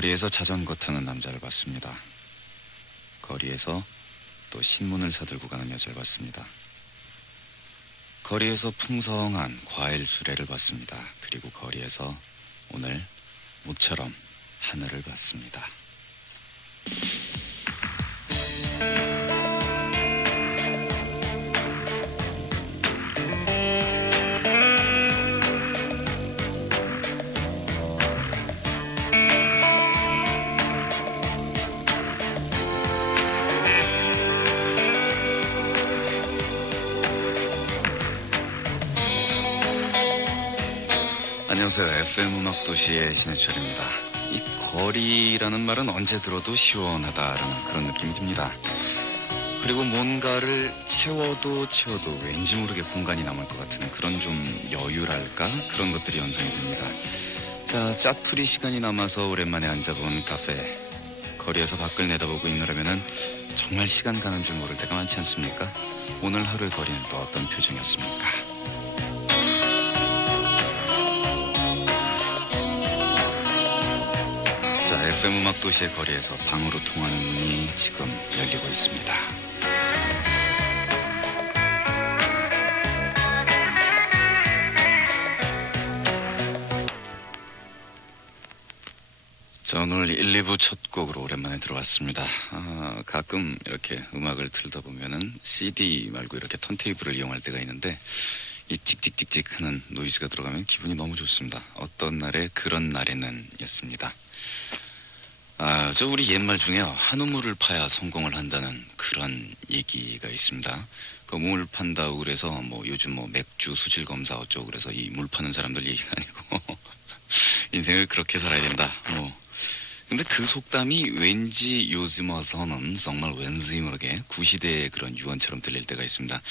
거리에서 자전거 타는 남자를 봤습니다. 거리에서 또 신문을 사들고 가는 여자를 봤습니다. 거리에서 풍성한 과일 수레를 봤습니다. 그리고 거리에서 오늘 모처럼 하늘을 봤습니다. 안녕하세요. FM 음악도시의 신해철입니다. 이 거리라는 말은 언제 들어도 시원하다라는 그런 느낌이 듭니다. 그리고 뭔가를 채워도 왠지 모르게 공간이 남을 것 같은 그런 좀 여유랄까? 그런 것들이 연상이 됩니다. 자, 짜투리 시간이 남아서 오랜만에 앉아본 카페. 거리에서 밖을 내다보고 있느라면은 정말 시간 가는 줄 모를 때가 많지 않습니까? 오늘 하루의 거리는 또 어떤 표정이었습니까? 자, FM 음악도시의 거리에서 방으로 통하는 문이 지금 열리고 있습니다. 자, 오늘 1, 2부 첫 곡으로 오랜만에 들어왔습니다. 가끔 이렇게 음악을 틀다 보면은 CD 말고 이렇게 턴테이블을 이용할 때가 있는데 이 찍찍찍찍 하는 노이즈가 들어가면 기분이 너무 좋습니다. 어떤 날에 그런 날에는 였습니다. 저 우리 옛말 중에요. 한 우물을 파야 성공을 한다는 그런 얘기가 있습니다. 그 물 판다고 그래서 뭐 요즘 뭐 맥주 수질 검사 어쩌고 그래서 이 물 파는 사람들 얘기가 아니고 인생을 그렇게 살아야 된다. 근데 그 속담이 왠지 요즘 와서는 정말 왠지 모르게 구시대의 그런 유언처럼 들릴 때가 있습니다.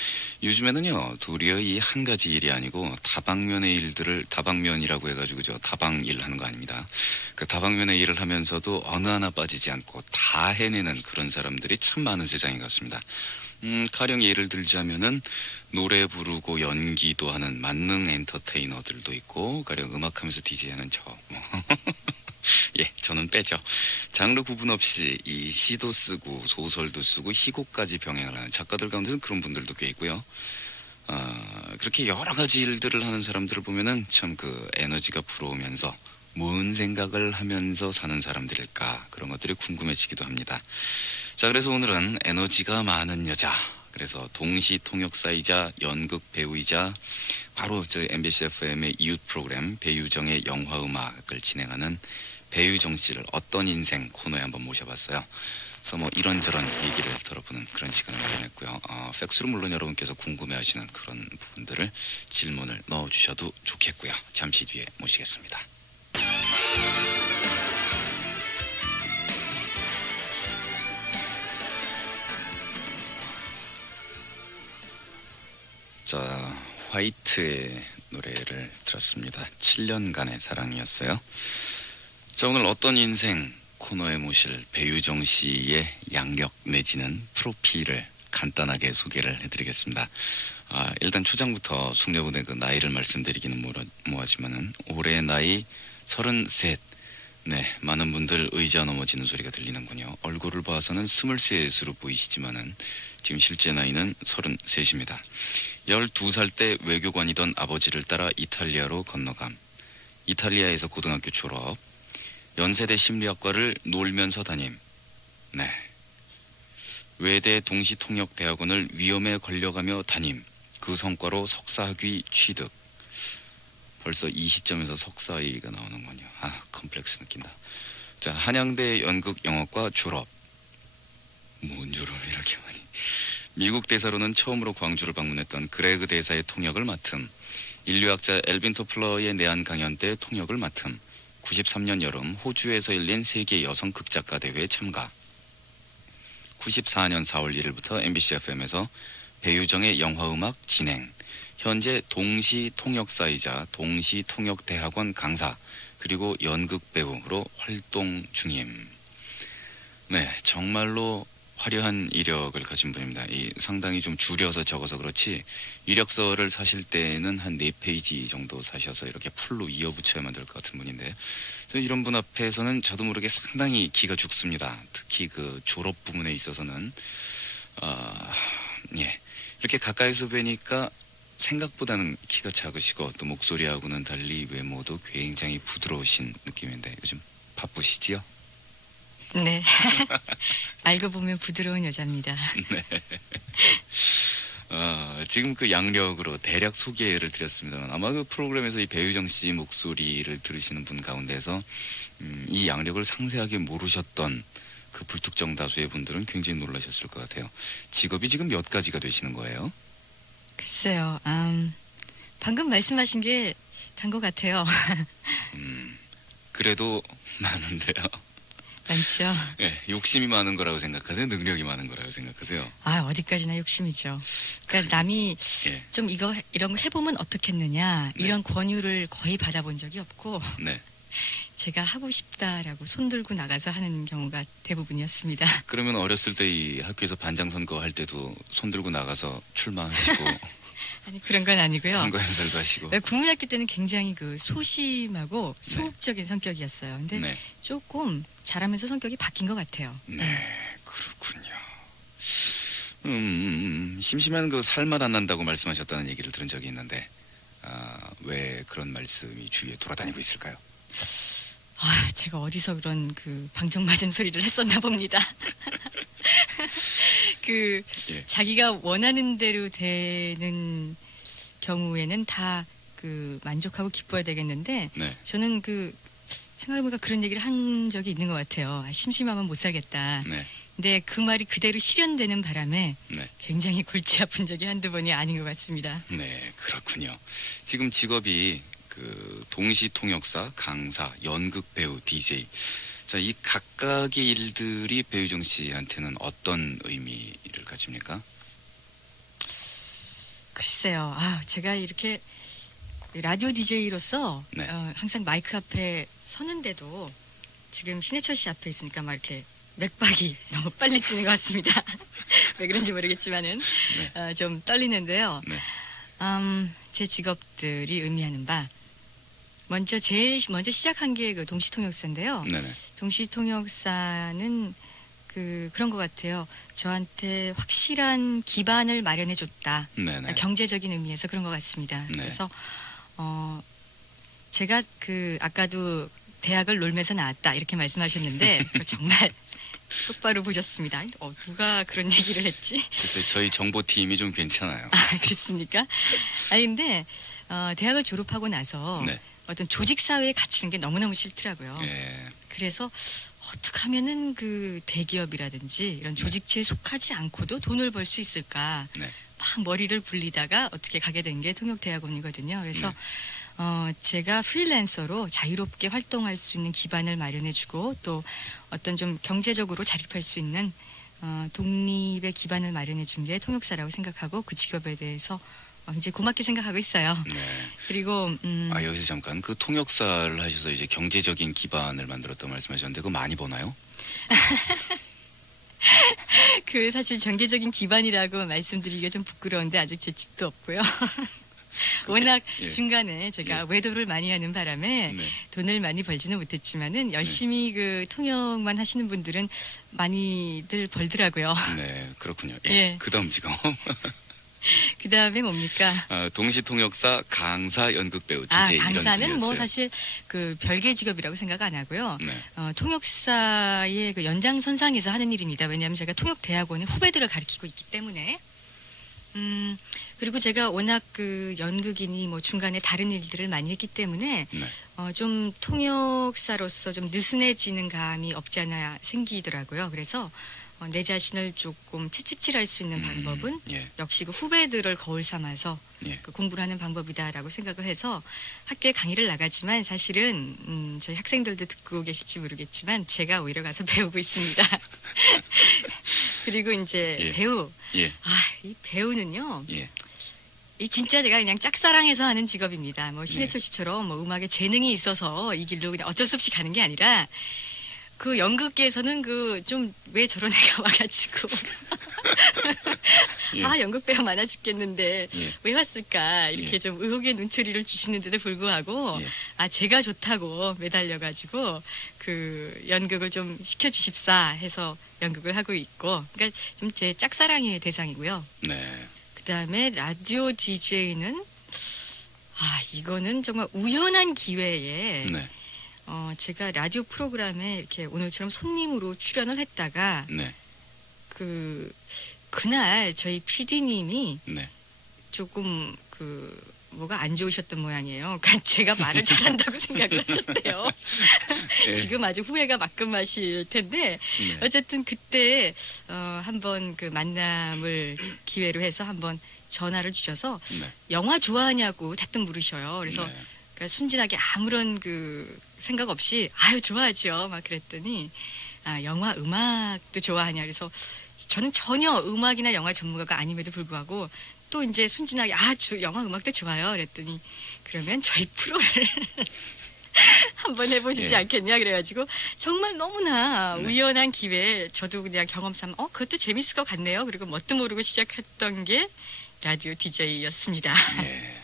요즘에는요, 도리어 이 한 가지 일이 아니고 다방면의 일들을 다방면이라고 해가지고 다방일 하는 거 아닙니다. 그 다방면의 일을 하면서도 어느 하나 빠지지 않고 다 해내는 그런 사람들이 참 많은 세상인 것 같습니다. 가령 예를 들자면은 노래 부르고 연기도 하는 만능 엔터테이너들도 있고, 가령 음악하면서 DJ하는 저 예, 저는 빼죠. 장르 구분 없이 이 시도 쓰고 소설도 쓰고 희곡까지 병행을 하는 작가들 가운데는 그런 분들도 꽤 있고요. 그렇게 여러 가지 일들을 하는 사람들을 보면은 참 그 에너지가 불어오면서 뭔 생각을 하면서 사는 사람들일까 그런 것들이 궁금해지기도 합니다. 자, 그래서 오늘은 에너지가 많은 여자, 그래서 동시 통역사이자 연극 배우이자 바로 저희 MBC FM의 이웃 프로그램 배유정의 영화음악을 진행하는 배유정 씨를 어떤 인생 코너에 한번 모셔봤어요. 그래서 뭐 이런저런 얘기를 들어보는 그런 시간을 마련했고요. 팩스로 물론 여러분께서 궁금해하시는 그런 부분들을 질문을 넣어주셔도 좋겠고요. 잠시 뒤에 모시겠습니다. 자, 화이트의 노래를 들었습니다. 7년간의 사랑이었어요. 자, 오늘 어떤 인생 코너에 모실 배유정 씨의 양력 내지는 프로필을 간단하게 소개를 해드리겠습니다. 일단 초장부터 숙녀분의 그 나이를 말씀드리기는 뭐하지만은 올해 나이 33. 네, 많은 분들 의자 넘어지는 소리가 들리는군요. 얼굴을 봐서는 23으로 보이시지만은 지금 실제 나이는 33입니다. 12살 때 외교관이던 아버지를 따라 이탈리아로 건너감. 이탈리아에서 고등학교 졸업. 연세대 심리학과를 놀면서 다님. 네. 외대 동시통역대학원을 위험에 걸려가며 다님. 그 성과로 석사학위 취득. 벌써 이 시점에서 석사학위가 나오는군요. 컴플렉스 느낀다. 자, 한양대 연극영어과 졸업. 뭔 졸업을 이렇게 많이. 미국 대사로는 처음으로 광주를 방문했던 그레그 대사의 통역을 맡음. 인류학자 엘빈 토플러의 내한 강연 때 통역을 맡음. 93년 여름 호주에서 열린 세계 여성 극작가 대회에 참가. 94년 4월 1일부터 MBC FM에서 배유정의 영화음악 진행. 현재 동시 통역사이자 동시 통역대학원 강사 그리고 연극 배우로 활동 중임. 네, 정말로 화려한 이력을 가진 분입니다. 상당히 좀 줄여서 적어서 그렇지 이력서를 사실 때는 한 4페이지 정도 사셔서 이렇게 풀로 이어붙여야만 될 것 같은 분인데 이런 분 앞에서는 저도 모르게 상당히 기가 죽습니다. 특히 그 졸업 부분에 있어서는 예, 이렇게 가까이서 뵈니까 생각보다는 키가 작으시고 또 목소리하고는 달리 외모도 굉장히 부드러우신 느낌인데 요즘 바쁘시지요? 네. 알고 보면 부드러운 여자입니다. 지금 그 양력으로 대략 소개를 드렸습니다만 아마 그 프로그램에서 이 배유정 씨 목소리를 들으시는 분 가운데서 이 양력을 상세하게 모르셨던 그 불특정 다수의 분들은 굉장히 놀라셨을 것 같아요. 직업이 지금 몇 가지가 되시는 거예요? 글쎄요. 방금 말씀하신 게 단 것 같아요. 그래도 많은데요. 많죠? 예, 욕심이 많은 거라고 생각하세요? 능력이 많은 거라고 생각하세요? 어디까지나 욕심이죠. 그러니까 남이 예, 좀 이런 거 해보면 어떻겠느냐 네. 이런 권유를 거의 받아본 적이 없고 네. 제가 하고 싶다라고 손들고 나가서 하는 경우가 대부분이었습니다. 그러면 어렸을 때 이 학교에서 반장 선거 할 때도 손 들고 나가서 출마하시고 아니 그런 건 아니고요. 선거 행사도 하시고. 국민학교 때는 굉장히 그 소심하고 소극적인 성격이었어요. 근데 네. 조금 자라면서 성격이 바뀐 것 같아요. 네, 그렇군요. 심심한 그 살맛 안 난다고 말씀하셨다는 얘기를 들은 적이 있는데, 왜 그런 말씀이 주위에 돌아다니고 있을까요? 제가 어디서 그런 그 방정맞은 소리를 했었나 봅니다. 예. 자기가 원하는 대로 되는 경우에는 다 그 만족하고 기뻐야 되겠는데, 네, 저는 생각해보니까 그런 얘기를 한 적이 있는 것 같아요. 심심하면 못 살겠다. 네, 근데 그 말이 그대로 실현되는 바람에 네, 굉장히 골치 아픈 적이 한두 번이 아닌 것 같습니다. 네, 그렇군요. 지금 직업이 그 동시 통역사, 강사, 연극 배우, DJ. 자, 이 각각의 일들이 배유정 씨한테는 어떤 의미를 가집니까? 글쎄요. 제가 이렇게 라디오 DJ로서 네. 항상 마이크 앞에 서는데도 지금 신해철 씨 앞에 있으니까 막 이렇게 맥박이 너무 빨리 뛰는 것 같습니다. 왜 그런지 모르겠지만은 좀 떨리는데요. 네, 제 직업들이 의미하는 바 제일 먼저 시작한 게 그 동시통역사인데요. 네네, 동시통역사는 그런 것 같아요. 저한테 확실한 기반을 마련해 줬다. 네네, 경제적인 의미에서 그런 것 같습니다. 네. 그래서 제가 아까도 대학을 놀면서 나왔다 이렇게 말씀하셨는데 정말 똑바로 보셨습니다. 누가 그런 얘기를 했지? 그때 저희 정보팀이 좀 괜찮아요. 그렇습니까? 근데 대학을 졸업하고 나서 네. 어떤 조직 사회에 갇히는 게 너무너무 싫더라고요. 예, 그래서 어떻게 하면은 그 대기업이라든지 이런 조직체에 속하지 않고도 돈을 벌 수 있을까? 네, 막 머리를 굴리다가 어떻게 가게 된 게 통역대학원이거든요. 그래서 제가 프리랜서로 자유롭게 활동할 수 있는 기반을 마련해주고 또 어떤 좀 경제적으로 자립할 수 있는 독립의 기반을 마련해준 게 통역사라고 생각하고 그 직업에 대해서 이제 고맙게 생각하고 있어요. 네. 그리고 여기서 잠깐 그 통역사를 하셔서 이제 경제적인 기반을 만들었다고 말씀하셨는데 그거 많이 버나요? 사실 경제적인 기반이라고 말씀드리기가 좀 부끄러운데 아직 제 집도 없고요. 워낙 예. 중간에 제가 외도를 많이 하는 바람에 네. 돈을 많이 벌지는 못했지만은 열심히 통역만 하시는 분들은 많이들 벌더라고요. 네, 그렇군요. 예. 예. 그다음 직업. 그 다음에 뭡니까? 동시 통역사, 강사, 연극 배우, DJ 이런 강사는 뭐 식이었어요. 사실 별개 직업이라고 생각 안 하고요. 네. 통역사의 연장선상에서 하는 일입니다. 왜냐하면 제가 통역대학원의 후배들을 가르치고 있기 때문에. 그리고 제가 워낙 연극이니 뭐 중간에 다른 일들을 많이 했기 때문에 네. 좀 통역사로서 좀 느슨해지는 감이 없지 않아 생기더라고요. 그래서 내 자신을 조금 채찍질할 수 있는 방법은 예. 역시 후배들을 거울 삼아서 예. 공부를 하는 방법이다라고 생각을 해서 학교에 강의를 나가지만 사실은 저희 학생들도 듣고 계실지 모르겠지만 제가 오히려 가서 배우고 있습니다. 그리고 이제 예. 배우. 예. 이 배우는요. 예. 이 진짜 제가 그냥 짝사랑해서 하는 직업입니다. 뭐 신해철 씨처럼 뭐 음악에 재능이 있어서 이 길로 그냥 어쩔 수 없이 가는 게 아니라 연극계에서는 좀 왜 저런 애가 와가지고 예. 아, 연극 배우 많아 죽겠는데 예. 왜 왔을까 이렇게 예. 좀 의혹의 눈초리를 주시는데도 불구하고 예. 아, 제가 좋다고 매달려가지고 그 연극을 좀 시켜주십사 해서 연극을 하고 있고, 그러니까 좀 제 짝사랑의 대상이고요. 네. 그다음에 라디오 DJ는 이거는 정말 우연한 기회에 네. 제가 라디오 프로그램에 이렇게 오늘처럼 손님으로 출연을 했다가 네. 그날 저희 PD님이 네. 조금 뭐가 안 좋으셨던 모양이에요. 그러니까 제가 말을 잘한다고 생각을 하셨대요. 예. 지금 아주 후회가 막금하실 텐데 네. 어쨌든 그때 한번 그 만남을 기회로 해서 한번 전화를 주셔서 네. 영화 좋아하냐고 대뜸 물으셔요. 그래서 네. 그러니까 순진하게 아무런 생각 없이 아유 좋아하죠 막 그랬더니 영화 음악도 좋아하냐 그래서 저는 전혀 음악이나 영화 전문가가 아님에도 불구하고 또 이제 순진하게 영화 음악도 좋아요 그랬더니 그러면 저희 프로를 한번 해보시지 예. 않겠냐 그래가지고 정말 너무나 네. 우연한 기회에 저도 그냥 경험삼아 그것도 재밌을 것 같네요. 그리고 뭣도 모르고 시작했던 게 라디오 DJ였습니다. 네.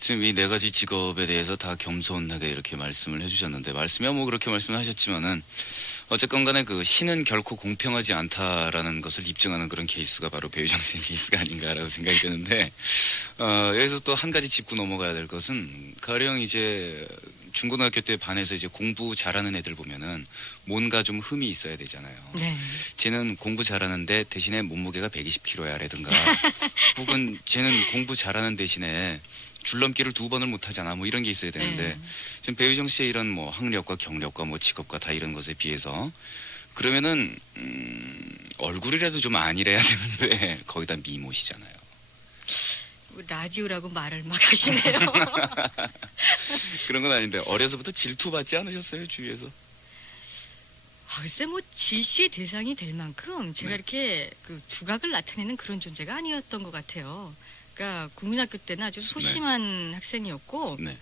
지금 이 네 가지 직업에 대해서 다 겸손하게 이렇게 말씀을 해주셨는데, 말씀이야 뭐 그렇게 말씀하셨지만은 어쨌건 간에 그 신은 결코 공평하지 않다라는 것을 입증하는 그런 케이스가 바로 배우정 씨의 케이스가 아닌가라고 생각이 드는데, 여기서 또 한 가지 짚고 넘어가야 될 것은 가령 이제 중고등학교 때 반에서 이제 공부 잘하는 애들 보면은 뭔가 좀 흠이 있어야 되잖아요. 네. 쟤는 공부 잘하는데 대신에 몸무게가 120kg야라든가 혹은 쟤는 공부 잘하는 대신에 줄넘기를 2번을 못 하잖아. 뭐 이런 게 있어야 되는데 네. 지금 배우정 씨의 이런 뭐 학력과 경력과 뭐 직업과 다 이런 것에 비해서 그러면은 얼굴이라도 좀 아니래야 되는데 거기다 미모시잖아요. 라디오라고 말을 막 하시네요. 그런 건 아닌데 어려서부터 질투받지 않으셨어요, 주위에서? 글쎄 뭐 질시의 대상이 될 만큼 제가 네. 이렇게 두각을 나타내는 그런 존재가 아니었던 것 같아요. 그러니까 국민학교 때는 아주 소심한 학생이었고, 네.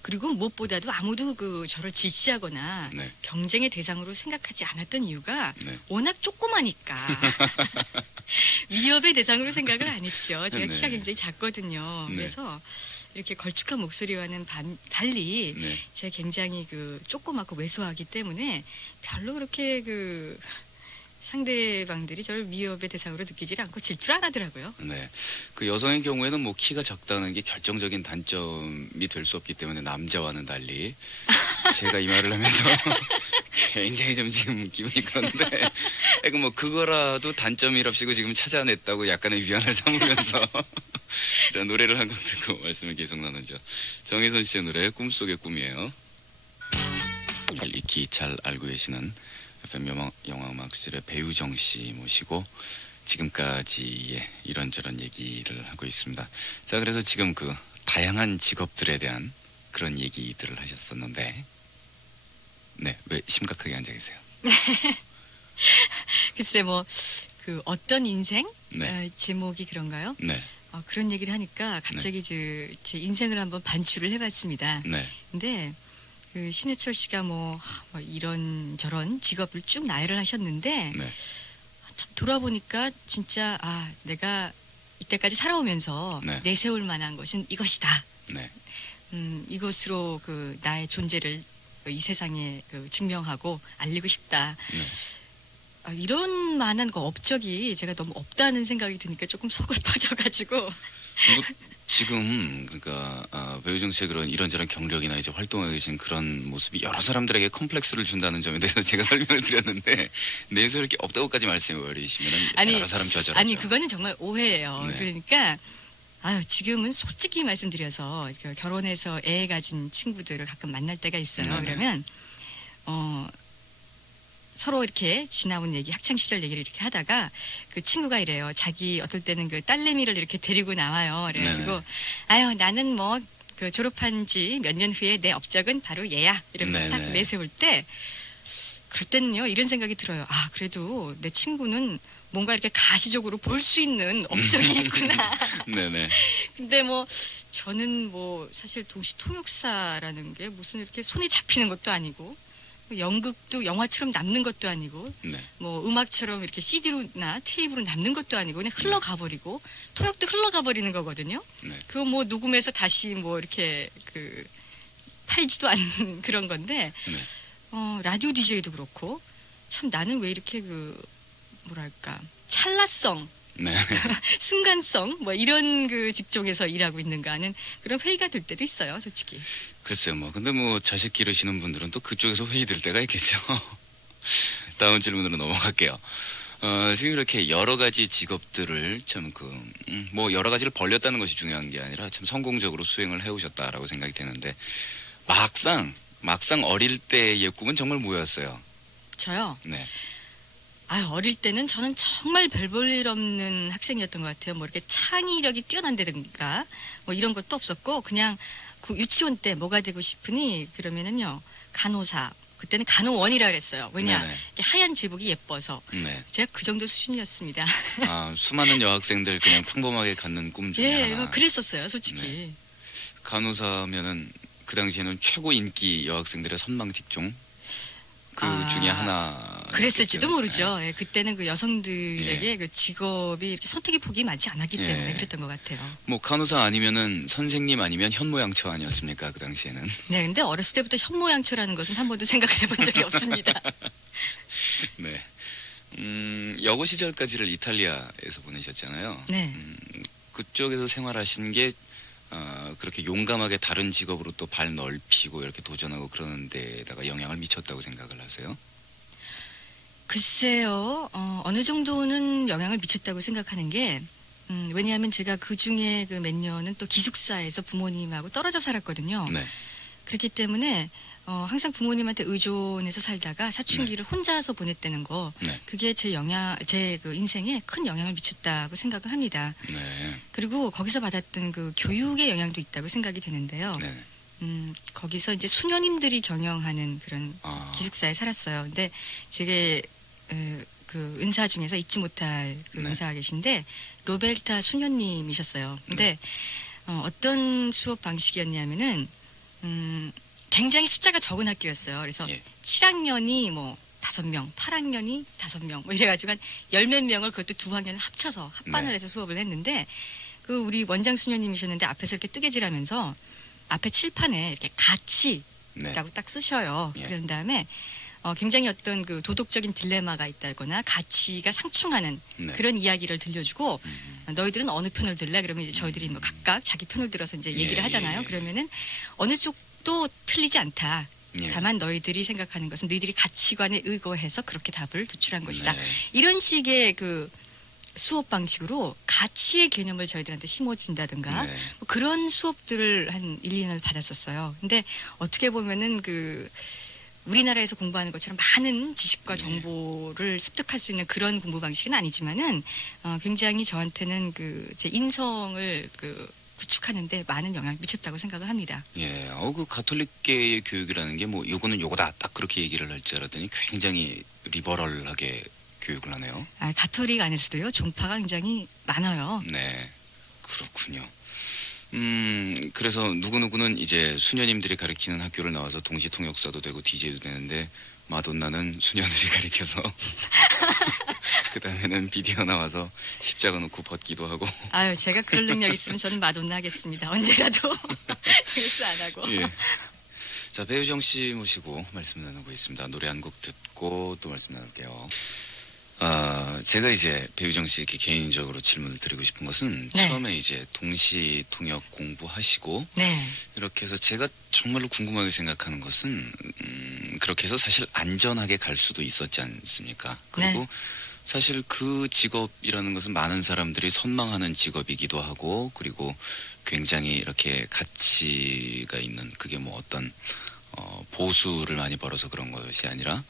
그리고 무엇보다도 아무도 저를 질시하거나 네. 경쟁의 대상으로 생각하지 않았던 이유가 네. 워낙 조그마니까 위협의 대상으로 생각을 안 했죠. 제가 네. 키가 굉장히 작거든요. 네. 그래서 이렇게 걸쭉한 목소리와는 달리 네. 제가 굉장히 조그맣고 왜소하기 때문에 별로 그렇게 상대방들이 저를 위협의 대상으로 느끼질 않고 질투를 안 하더라고요. 네. 그 여성의 경우에는 뭐 키가 작다는 게 결정적인 단점이 될 수 없기 때문에 남자와는 달리 제가 이 말을 하면서 굉장히 좀 지금 기분이 그런데 뭐 그거라도 단점이랍시고 지금 찾아냈다고 약간의 위안을 삼으면서 자, 노래를 한 곡 듣고 말씀을 계속 나누죠. 정혜선 씨의 노래 꿈속의 꿈이에요. 익히 잘 알고 계시는 FM 영화음악실의 배우정 씨 모시고 지금까지의 이런저런 얘기를 하고 있습니다. 자, 그래서 지금 다양한 직업들에 대한 그런 얘기들을 하셨었는데, 네, 왜 심각하게 앉아 계세요? 글쎄 어떤 인생? 네. 제목이 그런가요? 네, 그런 얘기를 하니까 갑자기 제 인생을 한번 반추를 해봤습니다. 네, 근데 신해철 씨가 뭐 이런 직업을 쭉 나열을 하셨는데 네, 참 돌아보니까 진짜 내가 이때까지 살아오면서 네. 내세울 만한 것은 이것이다. 네, 이것으로 나의 존재를 이 세상에 증명하고 알리고 싶다. 네. 이런 만한 업적이 제가 너무 없다는 생각이 드니까 조금 속을 퍼져가지고 뭐 지금 그러니까 배우정 씨의 그런 이런저런 경력이나 이제 활동하고 계신 그런 모습이 여러 사람들에게 컴플렉스를 준다는 점에 대해서 제가 설명을 드렸는데 내세울 게 없다고까지 말씀해 버리시면 여러 사람 좌절하죠. 아니 그거는 정말 오해예요. 네. 그러니까 지금은 솔직히 말씀드려서 결혼해서 애 가진 친구들을 가끔 만날 때가 있어요. 네네. 그러면 서로 이렇게 지나온 얘기, 학창 시절 얘기를 이렇게 하다가 그 친구가 이래요. 자기 어떨 때는 딸내미를 이렇게 데리고 나와요. 그래가지고 네네. 아유 나는 졸업한 지 몇 년 후에 내 업적은 바로 얘야. 이러면서 딱 네네. 내세울 때 그럴 때는요 이런 생각이 들어요. 그래도 내 친구는 뭔가 이렇게 가시적으로 볼 수 있는 업적이 있구나. 네네. 근데 저는 사실 동시 통역사라는 게 무슨 이렇게 손이 잡히는 것도 아니고 연극도 영화처럼 남는 것도 아니고 네. 뭐 음악처럼 이렇게 CD로나 테이프로 남는 것도 아니고 그냥 흘러가 버리고 통역도 흘러가 버리는 거거든요. 네. 그거 뭐 녹음해서 다시 뭐 이렇게 그 팔지도 않는 그런 건데 네. 라디오 DJ도 그렇고 참 나는 왜 이렇게 그 뭐랄까 찰나성 네. 순간성 뭐 이런 그 직종에서 일하고 있는가 하는 그런 회의가 들 때도 있어요, 솔직히. 글쎄요, 뭐 근데 뭐 자식 기르시는 분들은 또 그쪽에서 회의 들 때가 있겠죠. 다음 질문으로 넘어갈게요. 지금 이렇게 여러 가지 직업들을 참 뭐 여러 가지를 벌렸다는 것이 중요한 게 아니라 참 성공적으로 수행을 해오셨다라고 생각이 되는데 막상 어릴 때의 꿈은 정말 뭐였어요? 저요. 네. 어릴 때는 저는 정말 별 볼 일 없는 학생이었던 것 같아요. 뭐 이렇게 창의력이 뛰어난다든가 뭐 이런 것도 없었고 그냥 그 유치원 때 뭐가 되고 싶으니 그러면은요 간호사. 그때는 간호원이라 그랬어요. 왜냐 네네. 이렇게 하얀 제복이 예뻐서 네. 제가 그 정도 수준이었습니다. 수많은 여학생들 그냥 평범하게 갖는 꿈 중에 예, 하나. 뭐 그랬었어요, 솔직히. 네. 간호사면은 그 당시에는 최고 인기 여학생들의 선망 직종 그 중에 하나. 그랬을지도 모르죠. 네. 예, 그때는 그 여성들에게 예. 그 직업이 이렇게 선택의 폭이 많지 않았기 예. 때문에 그랬던 것 같아요. 뭐 간호사 아니면은 선생님 아니면 현모양처 아니었습니까 그 당시에는. 네, 근데 어렸을 때부터 현모양처라는 것은 한 번도 생각해 본 적이 없습니다. 네. 여고 시절까지를 이탈리아에서 보내셨잖아요. 네. 그쪽에서 생활하신 게 그렇게 용감하게 다른 직업으로 또 발 넓히고 이렇게 도전하고 그러는 데다가 영향을 미쳤다고 생각을 하세요? 글쎄요, 어느 정도는 영향을 미쳤다고 생각하는 게, 왜냐하면 제가 그 중에 그 몇 년은 또 기숙사에서 부모님하고 떨어져 살았거든요. 네. 그렇기 때문에 항상 부모님한테 의존해서 살다가 사춘기를 혼자서 보냈다는 거, 네. 그게 제 그 인생에 큰 영향을 미쳤다고 생각을 합니다. 네. 그리고 거기서 받았던 그 교육의 영향도 있다고 생각이 되는데요. 네. 거기서 이제 수녀님들이 경영하는 그런 기숙사에 살았어요. 근데 제게 그 은사 중에서 잊지 못할 그 네. 은사가 계신데 로벨타 수녀님이셨어요. 근데 어떤 수업 방식이었냐면은 굉장히 숫자가 적은 학교였어요. 그래서 예. 7학년이 뭐 5명, 8학년이 5명 뭐 이래가지고 한 열 몇 명을 그것도 두 학년을 합쳐서 합반을 네. 해서 수업을 했는데 그 우리 원장 수녀님이셨는데 앞에서 이렇게 뜨개질하면서 앞에 칠판에 이렇게 가치라고 네. 딱 쓰셔요. 예. 그런 다음에 굉장히 어떤 그 도덕적인 딜레마가 있다거나 가치가 상충하는 네. 그런 이야기를 들려주고 너희들은 어느 편을 들래? 그러면 이제 저희들이 뭐 각각 자기 편을 들어서 이제 얘기를 예, 하잖아요. 예. 그러면은 어느 쪽도 틀리지 않다. 예. 다만 너희들이 생각하는 것은 너희들이 가치관에 의거해서 그렇게 답을 도출한 것이다. 네. 이런 식의 그 수업 방식으로 가치의 개념을 저희들한테 심어준다든가 네. 뭐 그런 수업들을 한 1, 2년을 받았었어요. 근데 어떻게 보면은 그 우리나라에서 공부하는 것처럼 많은 지식과 네. 정보를 습득할 수 있는 그런 공부 방식은 아니지만은 굉장히 저한테는 그 제 인성을 그 구축하는데 많은 영향을 미쳤다고 생각을 합니다. 예, 그 가톨릭계의 교육이라는 게 뭐 요거는 요거다 딱 그렇게 얘기를 할 줄 알았더니 굉장히 리버럴하게 교육을 하네요. 가톨릭 안에서도요 종파가 굉장히 많아요. 네, 그렇군요. 그래서 누구누구는 이제 수녀님들이 가르치는 학교를 나와서 동시 통역사도 되고 DJ도 되는데 마돈나는 수녀들이 가르쳐서 그 다음에는 비디오 나와서 십자가 놓고 벗기도 하고. 아유, 제가 그럴 능력 있으면 저는 마돈나 하겠습니다. 언제라도 통역사 안 하고. 예. 자, 배유정 씨 모시고 말씀 나누고 있습니다. 노래 한 곡 듣고 또 말씀 나눌게요. 제가 이제 배유정 씨에게 개인적으로 질문을 드리고 싶은 것은 네. 처음에 이제 동시 통역 공부하시고 네. 이렇게 해서 제가 정말로 궁금하게 생각하는 것은 그렇게 해서 사실 안전하게 갈 수도 있었지 않습니까? 그리고 네. 사실 그 직업이라는 것은 많은 사람들이 선망하는 직업이기도 하고 그리고 굉장히 이렇게 가치가 있는 그게 뭐 어떤 보수를 많이 벌어서 그런 것이 아니라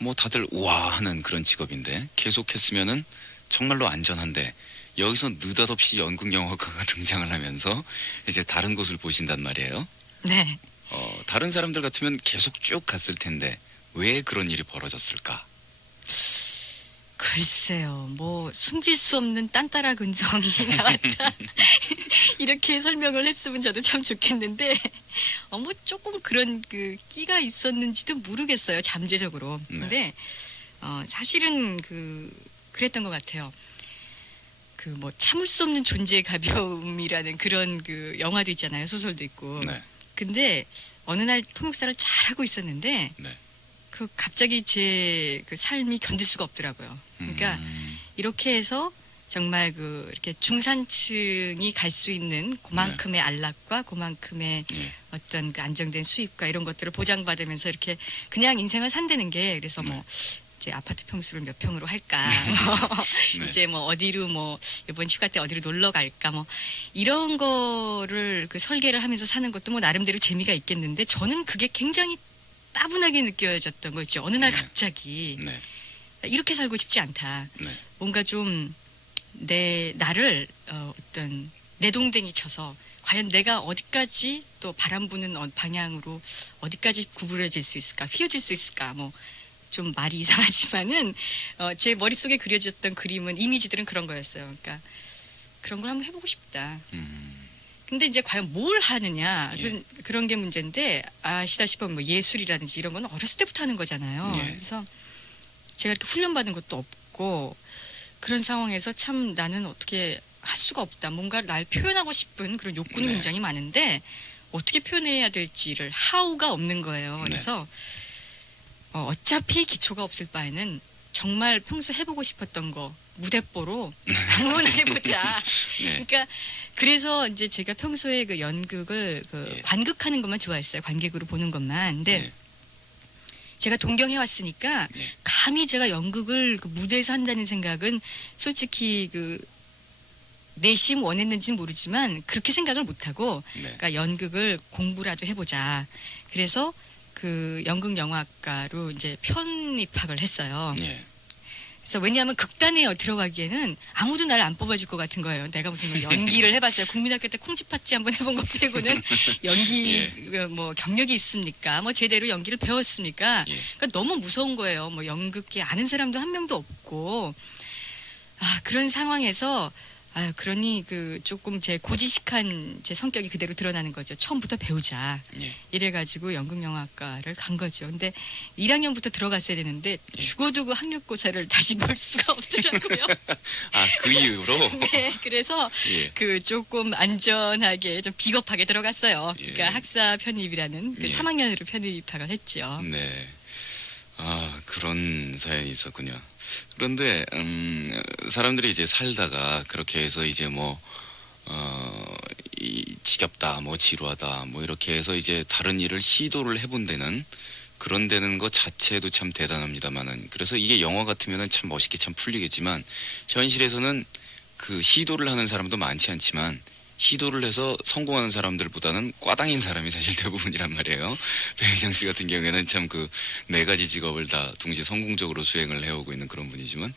뭐 다들 우와 하는 그런 직업인데 계속했으면은 정말로 안전한데 여기서 느닷없이 연극 영화과가 등장을 하면서 이제 다른 곳을 보신단 말이에요. 네. 다른 사람들 같으면 계속 쭉 갔을 텐데 왜 그런 일이 벌어졌을까? 글쎄요, 뭐 숨길 수 없는 딴따라 근성이 나왔다 이렇게 설명을 했으면 저도 참 좋겠는데 뭐 조금 그런 그 끼가 있었는지도 모르겠어요, 잠재적으로. 네. 근데 사실은 그랬던 것 같아요. 그 뭐 참을 수 없는 존재의 가벼움이라는 그런 그 영화도 있잖아요, 소설도 있고. 네. 근데 어느 날 통역사를 잘 하고 있었는데 네. 갑자기 제 그 삶이 견딜 수가 없더라고요. 그러니까 이렇게 해서 정말 이렇게 중산층이 갈 수 있는 그만큼의 안락과 그만큼의 예. 어떤 그 안정된 수입과 이런 것들을 보장받으면서 이렇게 그냥 인생을 산다는 게, 그래서 뭐 이제 아파트 평수를 몇 평으로 할까, 네. 이제 뭐 어디로 뭐 이번 휴가 때 어디로 놀러 갈까, 뭐 이런 거를 그 설계를 하면서 사는 것도 뭐 나름대로 재미가 있겠는데, 저는 그게 굉장히 따분하게 느껴졌던 거 있죠. 어느 날 네. 갑자기 네. 이렇게 살고 싶지 않다. 네. 뭔가 좀 나를 어떤 내동댕이 쳐서 과연 내가 어디까지 또 바람 부는 방향으로 어디까지 구부러질 수 있을까, 휘어질 수 있을까, 뭐 좀 말이 이상하지만은 제 머릿속에 그려졌던 그림은, 이미지들은 그런 거였어요. 그러니까 그런 걸 한번 해보고 싶다. 근데 이제 과연 뭘 하느냐, 예. 그런 게 문제인데, 아시다시피 뭐 예술이라든지 이런 건 어렸을 때부터 하는 거잖아요. 예. 그래서 제가 이렇게 훈련받은 것도 없고 그런 상황에서 참 나는 어떻게 할 수가 없다. 뭔가 날 표현하고 싶은 그런 욕구는 네. 굉장히 많은데 어떻게 표현해야 될지를 하우가 없는 거예요. 네. 그래서 어차피 기초가 없을 바에는 정말 평소 해보고 싶었던 거 무대뽀로 아무나 해보자. 네. 그러니까 그래서 이제 제가 평소에 그 연극을 예. 관극하는 것만 좋아했어요. 관객으로 보는 것만. 근데 네. 제가 동경해 왔으니까 네. 감히 제가 연극을 그 무대에서 한다는 생각은 솔직히 내심 원했는지는 모르지만 그렇게 생각을 못하고, 네. 그러니까 연극을 공부라도 해보자. 그래서 그 연극 영화과로 이제 편입학을 했어요. 예. 그래서 왜냐하면 극단에 들어가기에는 아무도 나를 안 뽑아줄 것 같은 거예요. 내가 무슨 뭐 연기를 해봤어요. 국민학교 때 콩쥐팥쥐 한번 해본 것 빼고는 연기 뭐 경력이 있습니까? 뭐 제대로 연기를 배웠습니까? 예. 그러니까 너무 무서운 거예요. 뭐 연극계 아는 사람도 한 명도 없고, 그런 상황에서 그러니 조금 제 고지식한 제 성격이 그대로 드러나는 거죠. 처음부터 배우자. 예. 이래가지고 연극영화과를 간 거죠. 근데 1학년부터 들어갔어야 되는데 죽어도 그 학력고사를 다시 볼 수가 없더라고요. 그 이후로. 네, 그래서 예. 조금 안전하게 좀 비겁하게 들어갔어요. 예. 그러니까 학사 편입이라는 예. 3학년으로 편입학을 했죠. 네. 그런 사연이 있었군요. 그런데 사람들이 이제 살다가 그렇게 해서 이제 지겹다, 뭐 지루하다, 뭐 이렇게 해서 이제 다른 일을 시도를 해본 데는, 그런 데는 것 자체도 참 대단합니다만은, 그래서 이게 영화 같으면은 참 멋있게 참 풀리겠지만, 현실에서는 그 시도를 하는 사람도 많지 않지만 시도를 해서 성공하는 사람들보다는 꽈당인 사람이 사실 대부분이란 말이에요. 배혜정 씨 같은 경우에는 참 그 네 가지 직업을 다 동시에 성공적으로 수행을 해오고 있는 그런 분이지만,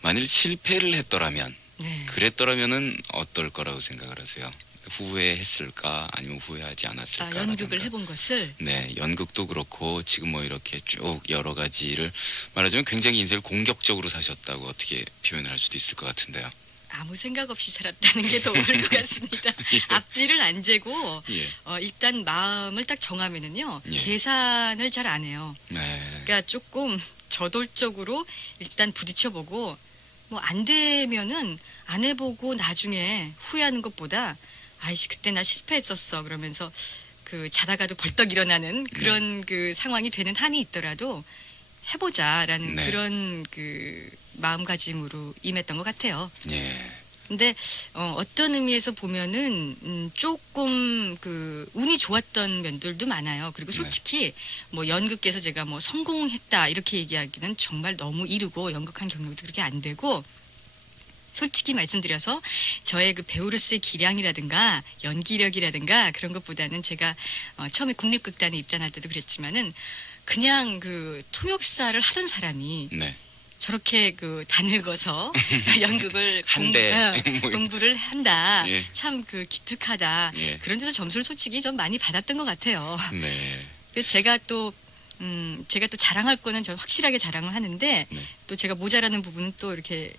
만일 실패를 했더라면, 네. 그랬더라면은 어떨 거라고 생각을 하세요? 후회했을까, 아니면 후회하지 않았을까? 연극을 해본 것을. 네, 연극도 그렇고 지금 뭐 이렇게 쭉 여러 가지를 말하자면 굉장히 인생을 공격적으로 사셨다고 어떻게 표현을 할 수도 있을 것 같은데요. 아무 생각 없이 살았다는 게 더 옳을 것 같습니다. 앞뒤를 안 재고 예. 일단 마음을 딱 정하면은요, 예. 계산을 잘 안 해요. 네. 그러니까 조금 저돌적으로 일단 부딪혀보고, 뭐 안 되면은 안 해보고 나중에 후회하는 것보다 아이씨 그때 나 실패했었어 그러면서 자다가도 벌떡 일어나는 그런 상황이 되는 한이 있더라도 해보자라는 네. 그런 마음가짐으로 임했던 것 같아요. 예. 근데 어떤 의미에서 보면은 조금 운이 좋았던 면들도 많아요. 그리고 솔직히 뭐 연극계에서 제가 뭐 성공했다 이렇게 얘기하기는 정말 너무 이르고, 연극한 경력도 그렇게 안 되고, 솔직히 말씀드려서 저의 그 배우로서의 기량이라든가 연기력이라든가 그런 것보다는 제가 처음에 국립극단에 입단할 때도 그랬지만은 그냥 통역사를 하던 사람이 네. 저렇게 다 늙어서 연극을 뭐 공부를 한다. 예. 참 기특하다. 예. 그런 데서 점수를 솔직히 좀 많이 받았던 것 같아요. 네. 그래서 제가 또 제가 또 자랑할 거는 저 확실하게 자랑을 하는데 네. 또 제가 모자라는 부분은 또 이렇게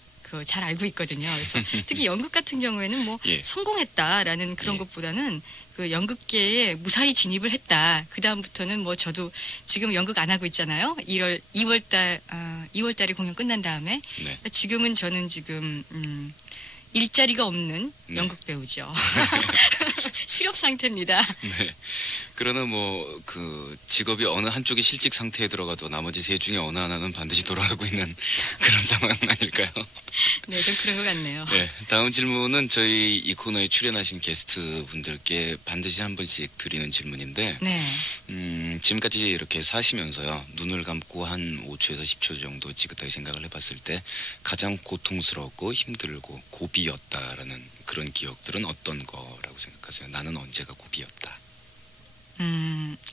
잘 알고 있거든요. 그래서 특히 연극 같은 경우에는 뭐 예. 성공했다라는 그런 예. 것보다는 그 연극계에 무사히 진입을 했다. 그 다음부터는 뭐 저도 지금 연극 안 하고 있잖아요. 2월 달에 공연 끝난 다음에 네. 지금은 저는 지금 일자리가 없는 네. 연극 배우죠. 실업 상태입니다. 네. 그러나 뭐 그 직업이 어느 한쪽이 실직 상태에 들어가도 나머지 세 중에 어느 하나는 반드시 돌아가고 있는 그런 상황 아닐까요? 네, 좀 그런 것 같네요. 네. 다음 질문은 저희 이 코너에 출연하신 게스트 분들께 반드시 한 번씩 드리는 질문인데, 네. 지금까지 이렇게 사시면서요, 눈을 감고 한 5초에서 10초 정도 지긋하게 생각을 해봤을 때 가장 고통스럽고 힘들고 고비였다라는 그런 기억들은 어떤 거라고 생각하세요? 나는 언제가 고비였다.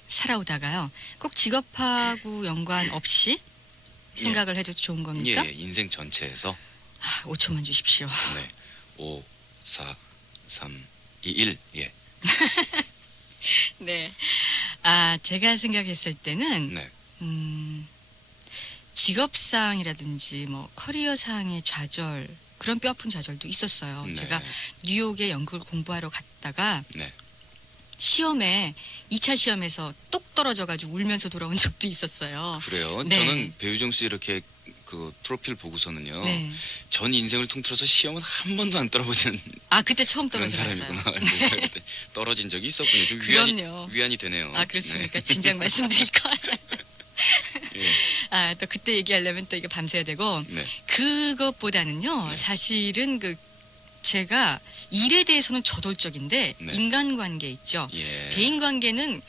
살아오다가요. 꼭 직업하고 연관 없이 생각을 해도 좋은 겁니까? 예, 인생 전체에서 5초만 주십시오. 네. 5, 4, 3, 2, 1. 예. 네. 제가 생각했을 때는 네. 직업상이라든지 뭐 커리어상의 좌절, 그런 뼈아픈 좌절도 있었어요. 네. 제가 뉴욕에 연극을 공부하러 갔다가 네. 시험에 2차 시험에서 똑 떨어져가지고 울면서 돌아온 적도 있었어요. 그래요. 네. 저는 배유정 씨 이렇게 그 프로필 보고서는요. 네. 전 인생을 통틀어서 시험은 한 번도 안 떨어보는 그때 처음 그런 떨어져봤어요. 사람이구나. 그때 떨어진 적이 있었군요. 좀 위안이, 그럼요. 위안이 되네요. 그렇습니까? 진작 말씀드릴 걸. 네. 또 그때 얘기하려면 또 이게 밤새야 되고, 네. 그것보다는요, 네. 사실은 제가 일에 대해서는 저돌적인데, 네. 인간관계 있죠. 예. 대인관계는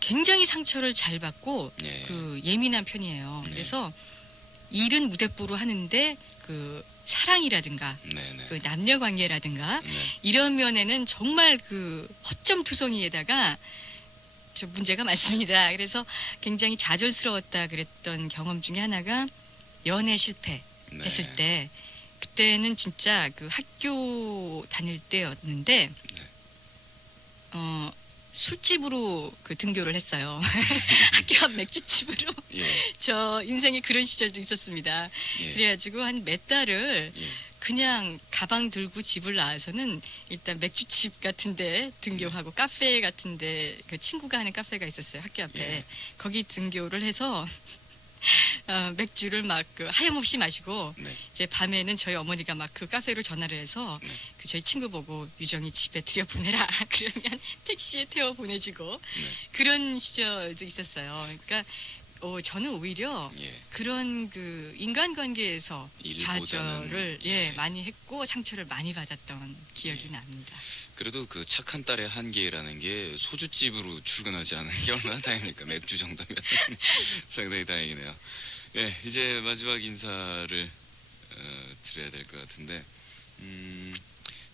굉장히 상처를 잘 받고, 예. 예민한 편이에요. 네. 그래서 일은 무대뽀로 하는데, 사랑이라든가, 네네. 남녀관계라든가, 네. 이런 면에는 정말 허점투성이에다가 저 문제가 많습니다. 그래서 굉장히 좌절스러웠다 그랬던 경험 중에 하나가 연애 실패했을 네. 때, 그때는 진짜 학교 다닐 때였는데 술집으로 등교를 했어요. 학교 앞 맥주집으로. 예. 저 인생에 그런 시절도 있었습니다. 예. 그래가지고 한 몇 달을 예. 그냥 가방 들고 집을 나와서는 일단 맥주집 같은데 등교하고 카페 같은데 친구가 하는 카페가 있었어요, 학교 앞에. 예. 거기 등교를 해서 맥주를 막 하염없이 마시고 네. 이제 밤에는 저희 어머니가 막 카페로 전화를 해서 네. 저희 친구 보고 유정이 집에 들여보내라. 그러면 택시에 태워 보내주고 네. 그런 시절도 있었어요. 그러니까 저는 오히려 예. 그런 인간관계에서 일보다는, 좌절을 예. 많이 했고 상처를 많이 받았던 기억이 예. 납니다. 그래도 그 착한 딸의 한계라는 게 소주집으로 출근하지 않은 게 얼마나 다행입니까? 맥주 정도면 상당히 다행이네요. 네, 이제 마지막 인사를 드려야 될 것 같은데,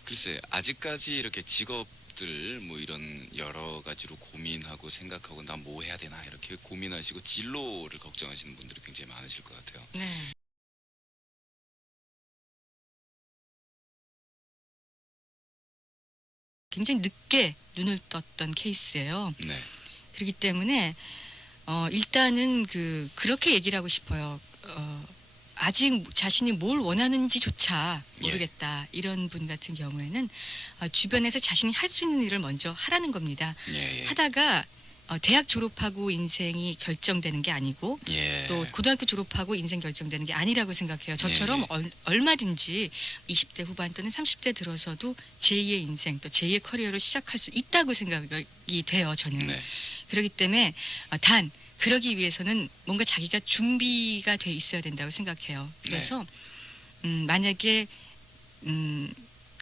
글쎄 아직까지 이렇게 직업들 뭐 이런 여러 가지로 고민하고 생각하고 나 뭐 해야 되나 이렇게 고민하시고 진로를 걱정하시는 분들이 굉장히 많으실 것 같아요. 네. 굉장히 늦게 눈을 떴던 케이스예요. 네, 그렇기 때문에 일단은 그렇게 얘기를 하고 싶어요. 아직 자신이 뭘 원하는지조차 모르겠다. 이런 분 같은 경우에는 주변에서 자신이 할 수 있는 일을 먼저 하라는 겁니다. 예, 예. 하다가 대학 졸업하고 인생이 결정되는 게 아니고 예. 또 고등학교 졸업하고 인생 결정되는 게 아니라고 생각해요. 저처럼 네. 얼마든지 20대 후반 또는 30대 들어서도 제2의 인생 또 제2의 커리어를 시작할 수 있다고 생각이 돼요. 저는. 네. 그렇기 때문에 단 그러기 위해서는 뭔가 자기가 준비가 돼 있어야 된다고 생각해요. 그래서 만약에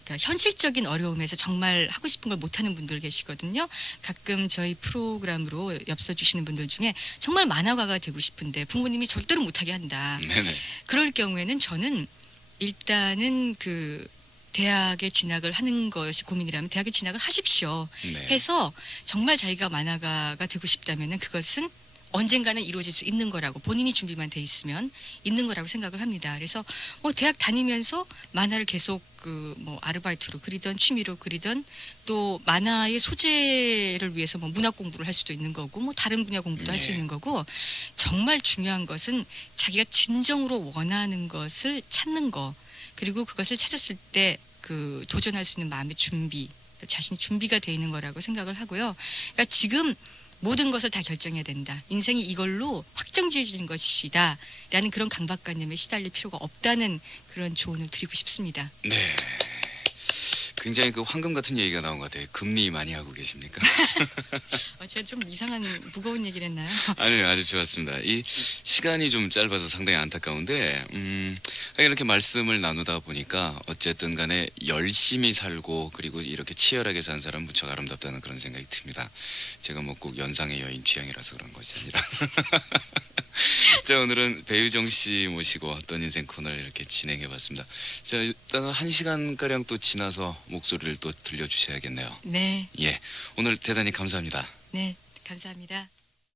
그러니까 현실적인 어려움에서 정말 하고 싶은 걸 못하는 분들 계시거든요. 가끔 저희 프로그램으로 엽서 주시는 분들 중에 정말 만화가가 되고 싶은데 부모님이 절대로 못하게 한다. 네네. 그럴 경우에는 저는 일단은 대학에 진학을 하는 것이 고민이라면 대학에 진학을 하십시오. 네. 해서 정말 자기가 만화가가 되고 싶다면은 그것은 언젠가는 이루어질 수 있는 거라고 본인이 준비만 돼 있으면 있는 거라고 생각을 합니다. 그래서 뭐 대학 다니면서 만화를 계속 그 뭐 아르바이트로 그리던 취미로 그리던 또 만화의 소재를 위해서 뭐 문학 공부를 할 수도 있는 거고 뭐 다른 분야 공부도 할 수 예. 있는 거고 정말 중요한 것은 자기가 진정으로 원하는 것을 찾는 거 그리고 그것을 찾았을 때 그 도전할 수 있는 마음의 준비 또 자신이 준비가 돼 있는 거라고 생각을 하고요. 그러니까 지금 모든 것을 다 결정해야 된다. 인생이 이걸로 확정지어지는 것이다. 라는 그런 강박관념에 시달릴 필요가 없다는 그런 조언을 드리고 싶습니다. 네. 굉장히 그 황금 같은 얘기가 나온 것 같아요. 금리 많이 하고 계십니까? 제가 좀 이상한 무거운 얘기를 했나요? 아니요, 아주 좋았습니다. 이 시간이 좀 짧아서 상당히 안타까운데, 이렇게 말씀을 나누다 보니까 어쨌든 간에 열심히 살고 그리고 이렇게 치열하게 산 사람 무척 아름답다는 그런 생각이 듭니다. 제가 뭐 꼭 연상의 여인 취향이라서 그런 것이 아니라. 자, 오늘은 배유정 씨 모시고 어떤 인생 코너를 이렇게 진행해 봤습니다. 자, 일단 1시간가량 또 지나서 목소리를 또 들려주셔야겠네요. 네, 예, 오늘 대단히 감사합니다. 네, 감사합니다.